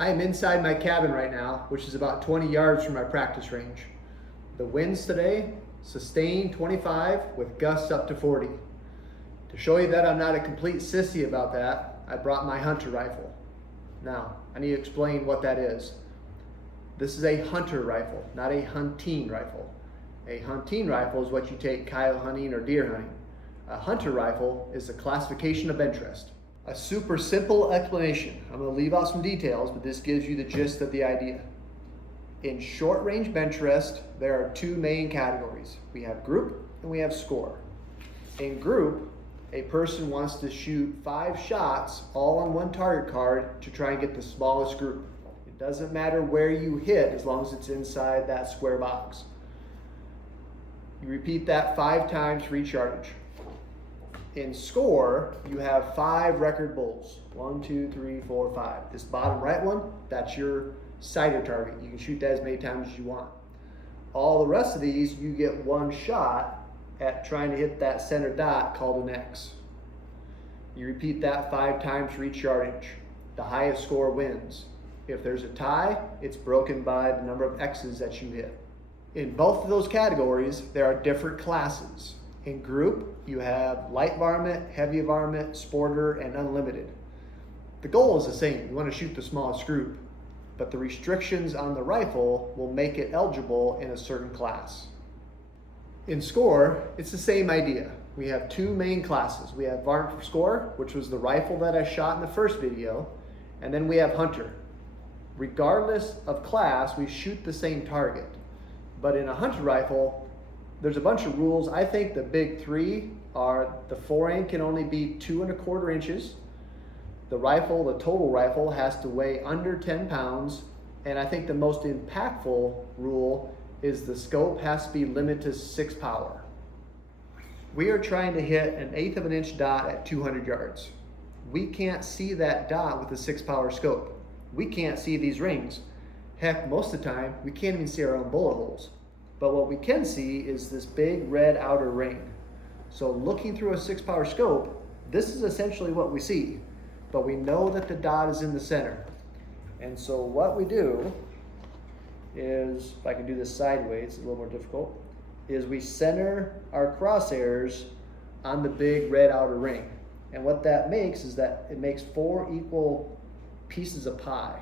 I am inside my cabin right now, which is about 20 yards from my practice range. The winds today, sustained 25 with gusts up to 40. To show you that I'm not a complete sissy about that, I brought my hunter rifle. Now, I need to explain what that is. This is a hunter rifle, not a hunting rifle. A hunting rifle is what you take coyote hunting or deer hunting. A hunter rifle is the classification of Benchrest. A super simple explanation. I'm going to leave out some details, but this gives you the gist of the idea. In short range Benchrest, there are two main categories. We have group and we have score. In group, a person wants to shoot 5 shots all on one target card to try and get the smallest group. It doesn't matter where you hit as long as it's inside that square box. You repeat that 5 times for each yardage. In score, you have 5 record bulls. 1, 2, 3, 4, 5. This bottom right one, that's your sighted target. You can shoot that as many times as you want. All the rest of these, you get 1 shot at trying to hit that center dot called an X. You repeat that 5 times for each yardage. The highest score wins. If there's a tie, it's broken by the number of X's that you hit. In both of those categories, there are different classes. In group, you have light varmint, heavy varmint, sporter, and unlimited. The goal is the same. You want to shoot the smallest group, but the restrictions on the rifle will make it eligible in a certain class. In score, it's the same idea. We have 2 main classes. We have varmint for score, which was the rifle that I shot in the first video, and then we have hunter. Regardless of class, we shoot the same target. But in a hunter rifle, there's a bunch of rules. I think the big 3 are the fore-end can only be 2 1/4 inches. The rifle, the total rifle, has to weigh under 10 pounds. And I think the most impactful rule is the scope has to be limited to 6 power. We are trying to hit an 1/8 of an inch dot at 200 yards. We can't see that dot with a 6 power scope. We can't see these rings. Heck, most of the time, we can't even see our own bullet holes. But what we can see is this big red outer ring. So looking through a 6 power scope, this is essentially what we see. But we know that the dot is in the center. And so what we do is, if I can do this sideways, it's a little more difficult, is we center our crosshairs on the big red outer ring. And what that makes is that it makes 4 equal pieces of pie.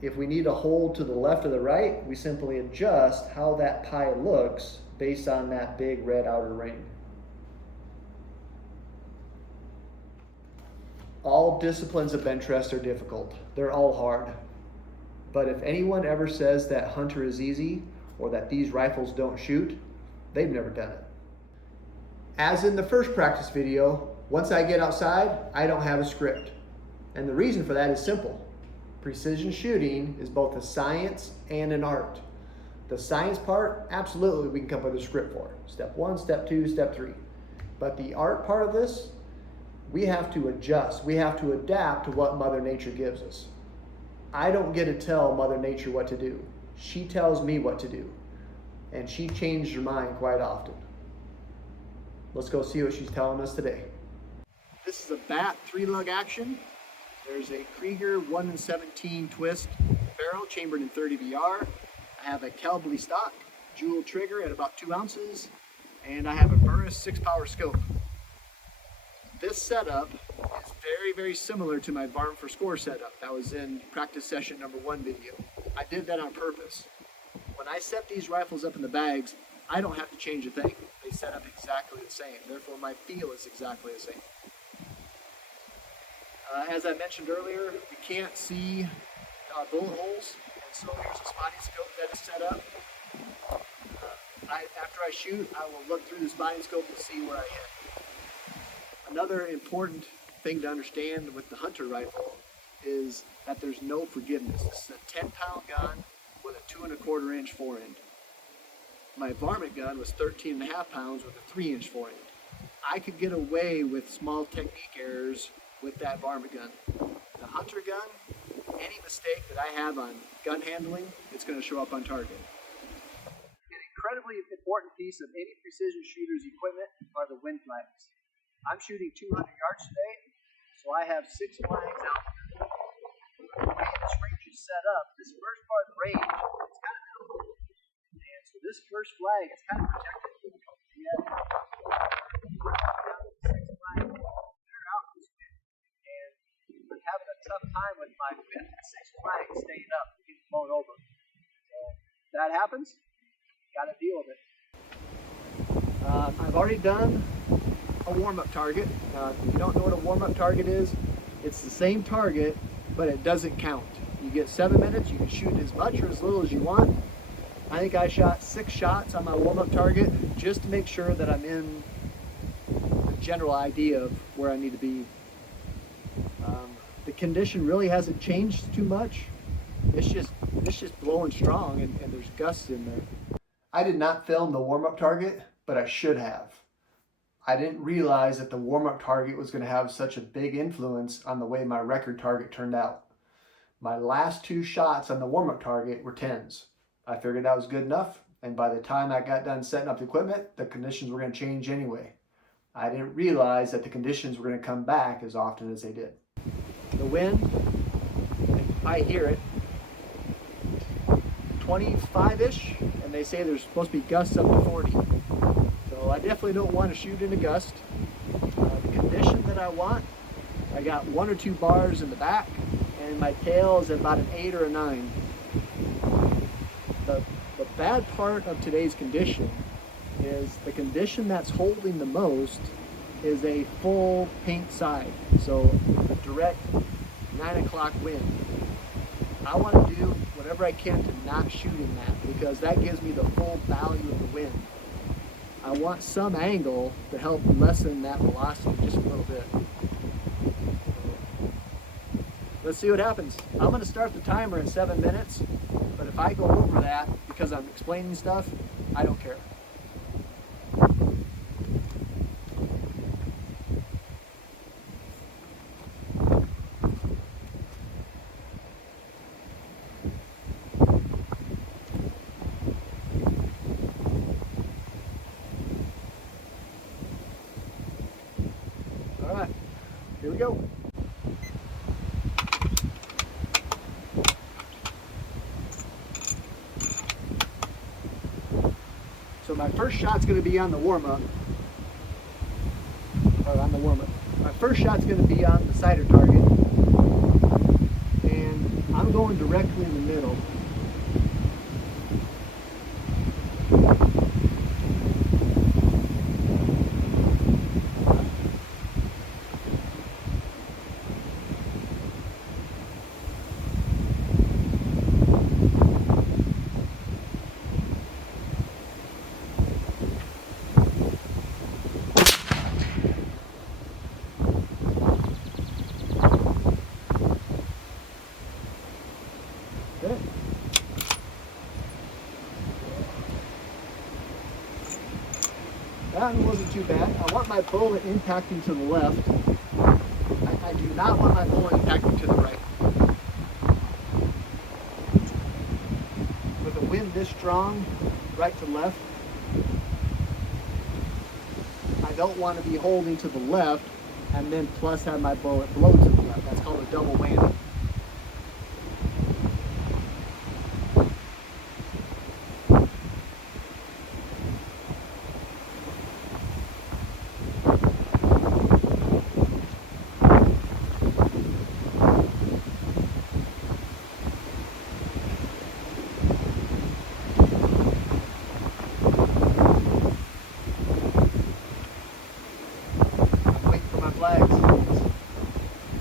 If we need a hole to the left or the right, we simply adjust how that pie looks based on that big red outer ring. All disciplines of Benchrest are difficult. They're all hard. But if anyone ever says that hunter is easy or that these rifles don't shoot, they've never done it. As in the first practice video, once I get outside, I don't have a script. And the reason for that is simple. Precision shooting is both a science and an art. The science part, absolutely we can come up with a script for. Step 1, step 2, step 3. But the art part of this, we have to adjust. We have to adapt to what Mother Nature gives us. I don't get to tell Mother Nature what to do. She tells me what to do. And she changed her mind quite often. Let's go see what she's telling us today. This is a bat 3-lug action. There's a Krieger 1 in 17 twist barrel chambered in 30 VR. I have a Kelbley stock, jewel trigger at about 2 ounces, and I have a Burris 6 power scope. This setup is very, very similar to my varmint for score setup that was in practice session number 1 video. I did that on purpose. When I set these rifles up in the bags, I don't have to change a thing. They set up exactly the same. Therefore, my feel is exactly the same. As I mentioned earlier, we can't see bullet holes, and so here's a spotting scope that is set up. After I shoot, I will look through the spotting scope to see where I hit. Another important thing to understand with the hunter rifle is that there's no forgiveness. This is a 10-pound gun with a 2 1/4 inch fore-end. My varmint gun was 13.5 pounds with a 3-inch fore-end. I could get away with small technique errors with that varmint gun. The hunter gun, any mistake that I have on gun handling, it's going to show up on target. An incredibly important piece of any precision shooter's equipment are the wind flags. I'm shooting 200 yards today, so I have 6 flags out here. set up, this first part of the range is kind of minimal. And so this first flag is kind of protected. Yet, six flags, they're out this way. And I'm having a tough time with my fifth and sixth flag staying up and getting blown over. So that happens, got to deal with it. I've already done a warm-up target. If you don't know what a warm-up target is, it's the same target, but it doesn't count. You get 7 minutes, you can shoot as much or as little as you want. I think I shot 6 shots on my warm-up target just to make sure that I'm in a general idea of where I need to be. The condition really hasn't changed too much. It's just blowing strong and there's gusts in there. I did not film the warm-up target, but I should have. I didn't realize that the warm-up target was going to have such a big influence on the way my record target turned out. My last 2 shots on the warm-up target were 10s. I figured that was good enough, and by the time I got done setting up the equipment, the conditions were going to change anyway. I didn't realize that the conditions were going to come back as often as they did. The wind, I hear it, 25-ish, and they say there's supposed to be gusts up to 40. So I definitely don't want to shoot in a gust. The condition that I want, I got 1 or 2 bars in the back, and my tail is at about an 8 or a 9. The bad part of today's condition is the condition that's holding the most is a full pink side, so a direct 9 o'clock wind. I want to do whatever I can to not shoot in that, because that gives me the full value of the wind. I want some angle to help lessen that velocity just a little bit. Let's see what happens. I'm going to start the timer at 7 minutes, but if I go over that because I'm explaining stuff, I don't care. All right, here we go. So my first shot's going to be on the warm-up, or on the warm-up. My first shot's going to be on the cider target, and I'm going directly in the middle. That one wasn't too bad. I want my bullet impacting to the left. I do not want my bullet impacting to the right. With a wind this strong, right to left, I don't want to be holding to the left and then plus have my bullet blow to the left. That's called a double whammy.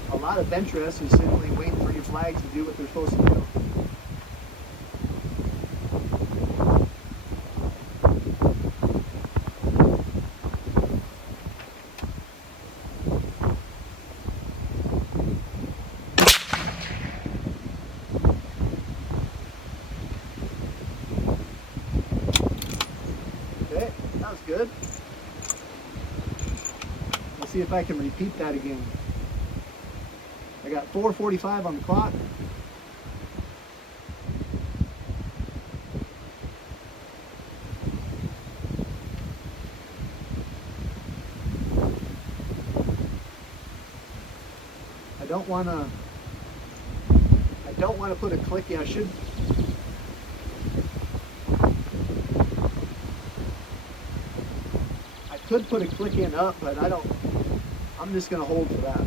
A lot of Benchrest is simply waiting for your flags to do what they're supposed to do. Okay, that was good. Let's see if I can repeat that again. I got 4:45 on the clock. don't want to put a click in. I could put a click in up, but I don't. I'm just going to hold for that.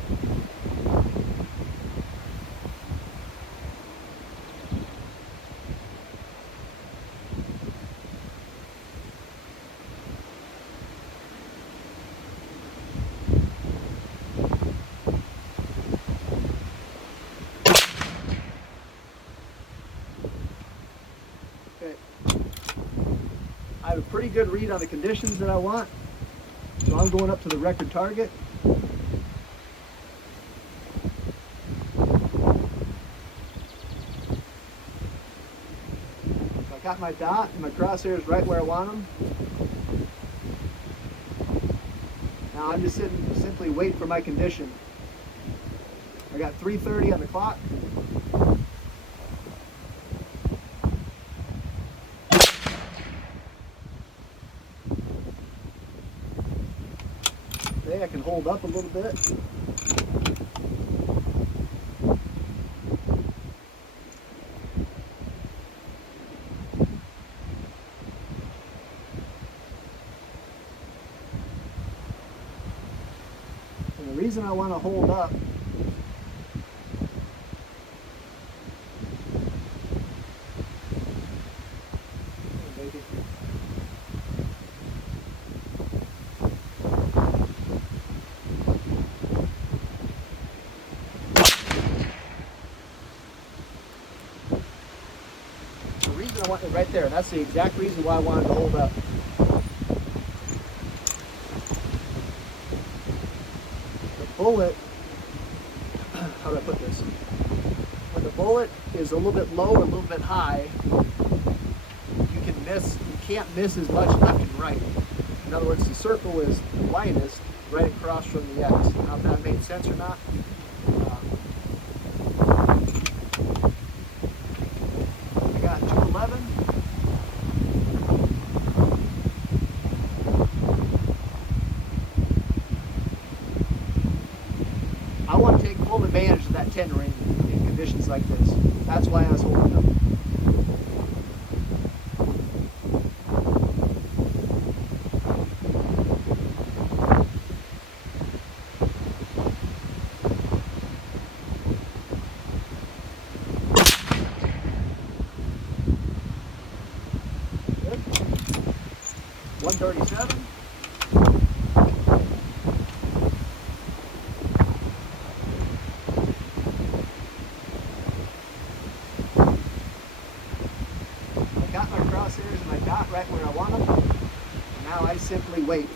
Okay. I have a pretty good read on the conditions that I want, so I'm going up to the record target. So I got my dot and my crosshairs right where I want them. Now I'm just simply wait for my condition. I got 3:30 on the clock. Okay, I can hold up a little bit. And the reason I want to hold up I want it right there. That's the exact reason why I wanted to hold up. The bullet, how do I put this? When the bullet is a little bit low or a little bit high, you can miss, you can't miss as much left and right. In other words, the circle is the lightest right across from the X. Now if that made sense or not. I got 211. I want to take full advantage of that 10 ring in conditions like this. That's why I was holding up. Good. 137. Got my crosshairs and my dot right where I want them. Now I simply wait.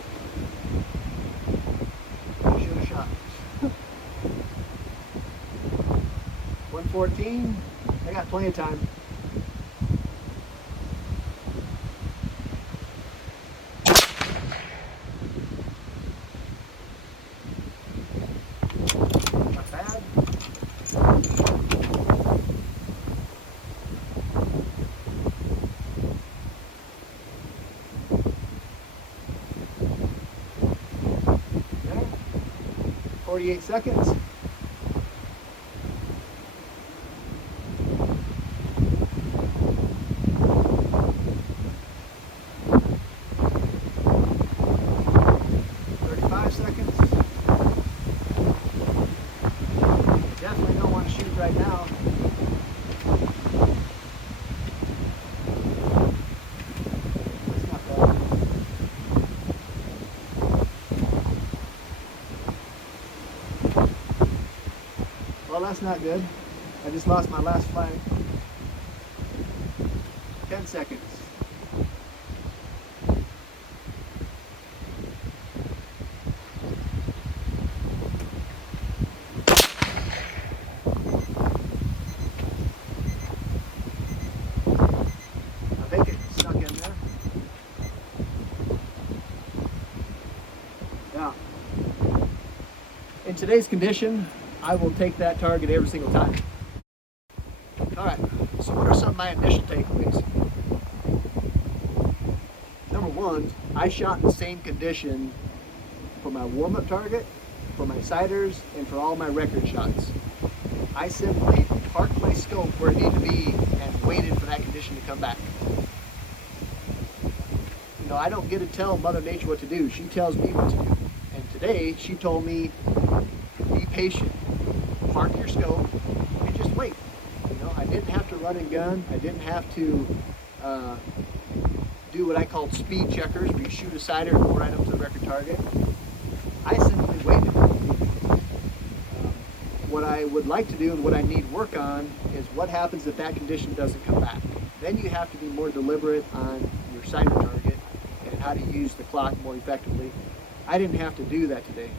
I should have shot. 114. I got plenty of time. Not bad. Okay. 48 seconds. Definitely don't want to shoot right now. That's not bad. Well, that's not good. I just lost my last flag. 10 seconds. I think it stuck in there. Now, in today's condition, I will take that target every single time. Alright, so what are some of my initial takeaways? Number one, I shot in the same condition for my warm-up target, for my sighters, and for all my record shots. I simply parked my scope where it needed to be and waited for that condition to come back. You know, I don't get to tell Mother Nature what to do. She tells me what to do. And today she told me, be patient, park your scope, and just wait. You know, I didn't have to run and gun. I didn't have to do what I called speed checkers, where you shoot a sighter and go right up to the record target. I simply waited. What I would like to do and what I need work on is what happens if that condition doesn't come back. Then you have to be more deliberate on your sighter target and how to use the clock more effectively. I didn't have to do that today.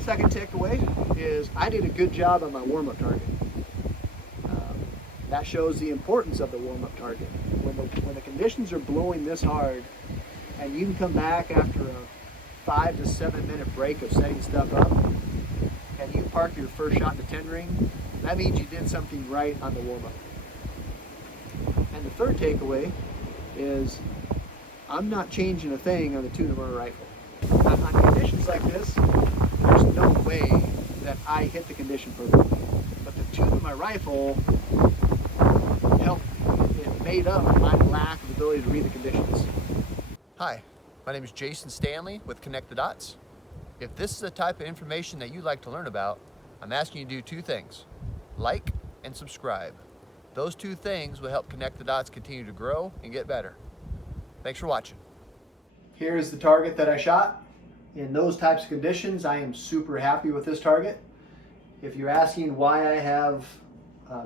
Second takeaway is I did a good job on my warm-up target. That shows the importance of the warm-up target. When the conditions are blowing this hard and you can come back after a 5 to 7 minute break of setting stuff up and you park your first shot in the 10 ring, that means you did something right on the warm-up. And the third takeaway is I'm not changing a thing on the tune-of-murder rifle. On conditions like this, there's no way that I hit the condition perfectly. But the tune of my rifle helped. It made up my lack of ability to read the conditions. Hi, my name is Jason Stanley with Connect the Dots. If this is the type of information that you'd like to learn about, I'm asking you to do two things: like and subscribe. Those two things will help Connect the Dots continue to grow and get better. Thanks for watching. Here's the target that I shot. In those types of conditions, I am super happy with this target. If you're asking why I have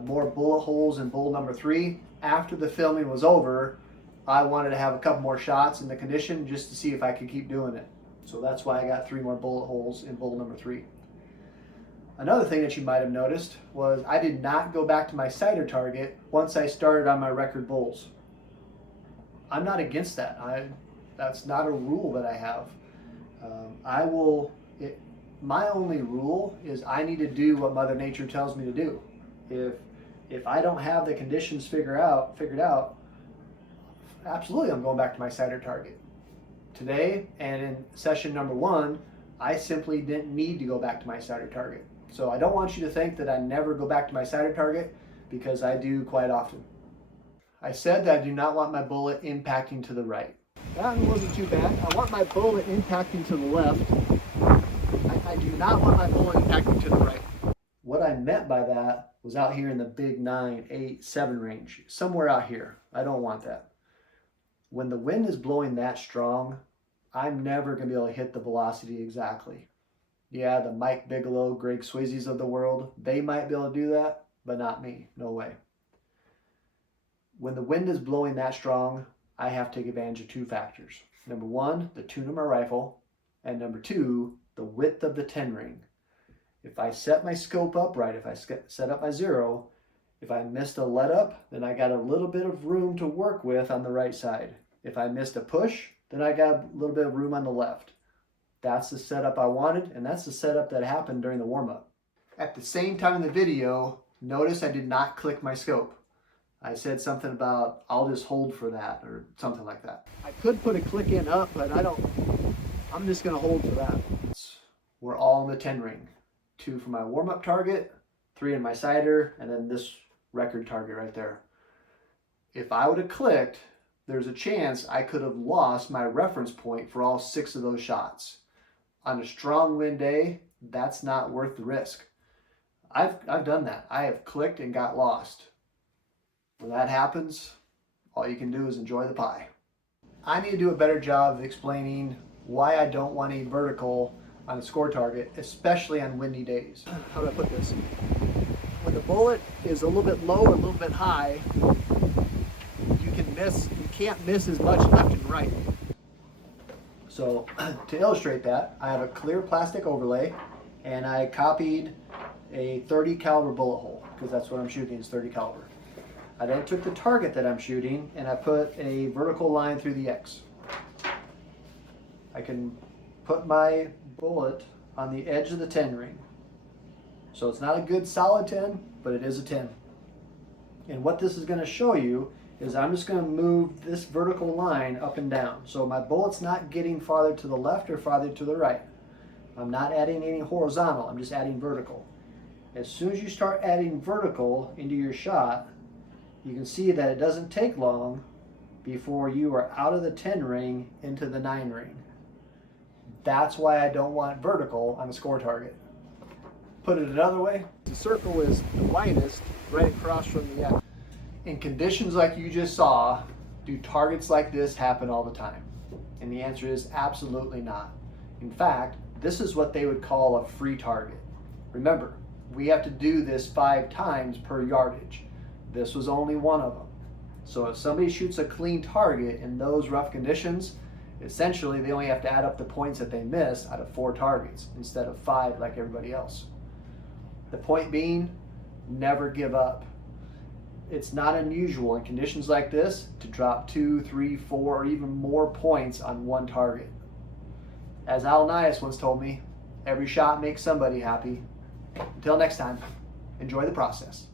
more bullet holes in bull number 3, after the filming was over, I wanted to have a couple more shots in the condition just to see if I could keep doing it. So that's why I got 3 more bullet holes in bull number 3. Another thing that you might have noticed was I did not go back to my sighter target once I started on my record bulls. I'm not against that. That's not a rule that I have. My only rule is I need to do what Mother Nature tells me to do. If I don't have the conditions figured out, absolutely I'm going back to my sighter target. Today and in session number 1, I simply didn't need to go back to my sighter target. So I don't want you to think that I never go back to my sighter target, because I do quite often. I said that I do not want my bullet impacting to the right. That wasn't too bad. I want my bullet impacting to the left. I do not want my bullet impacting to the right. What I meant by that was out here in the big 9, 8, 7 range. Somewhere out here. I don't want that. When the wind is blowing that strong, I'm never going to be able to hit the velocity exactly. Yeah, the Mike Bigelow, Greg Swayzes of the world, they might be able to do that, but not me. No way. When the wind is blowing that strong, I have to take advantage of 2 factors. Number 1, the tune of my rifle, and number 2, the width of the 10 ring. If I set my scope up right, if I set up my 0, if I missed a let up, then I got a little bit of room to work with on the right side. If I missed a push, then I got a little bit of room on the left. That's the setup I wanted, and that's the setup that happened during the warm-up. At the same time in the video, notice I did not click my scope. I said something about, I'll just hold for that, or something like that. I could put a click in up, but I'm just gonna hold for that. We're all in the 10 ring. 2 for my warm-up target, 3 in my sighter, and then this record target right there. If I would have clicked, there's a chance I could have lost my reference point for all 6 of those shots. On a strong wind day, that's not worth the risk. I've done that. I have clicked and got lost. When that happens, all you can do is enjoy the pie. I need to do a better job of explaining why I don't want a vertical on a score target, especially on windy days. How do I put this? When the bullet is a little bit low or a little bit high, you can't miss as much left and right. So to illustrate that, I have a clear plastic overlay, and I copied a 30 caliber bullet hole, because that's what I'm shooting, is 30 caliber. I then took the target that I'm shooting and I put a vertical line through the X. I can put my bullet on the edge of the 10 ring. So it's not a good solid 10, but it is a 10. And what this is going to show you is I'm just going to move this vertical line up and down. So my bullet's not getting farther to the left or farther to the right. I'm not adding any horizontal, I'm just adding vertical. As soon as you start adding vertical into your shot, you can see that it doesn't take long before you are out of the 10 ring into the 9 ring. That's why I don't want vertical on a score target. Put it another way, the circle is the widest right across from the X. In conditions like you just saw, do targets like this happen all the time? And the answer is absolutely not. In fact, this is what they would call a free target. Remember, we have to do this 5 times per yardage. This was only one of them. So if somebody shoots a clean target in those rough conditions, essentially they only have to add up the points that they miss out of 4 targets instead of 5 like everybody else. The point being, never give up. It's not unusual in conditions like this to drop 2, 3, 4, or even more points on one target. As Al Nias once told me, every shot makes somebody happy. Until next time, enjoy the process.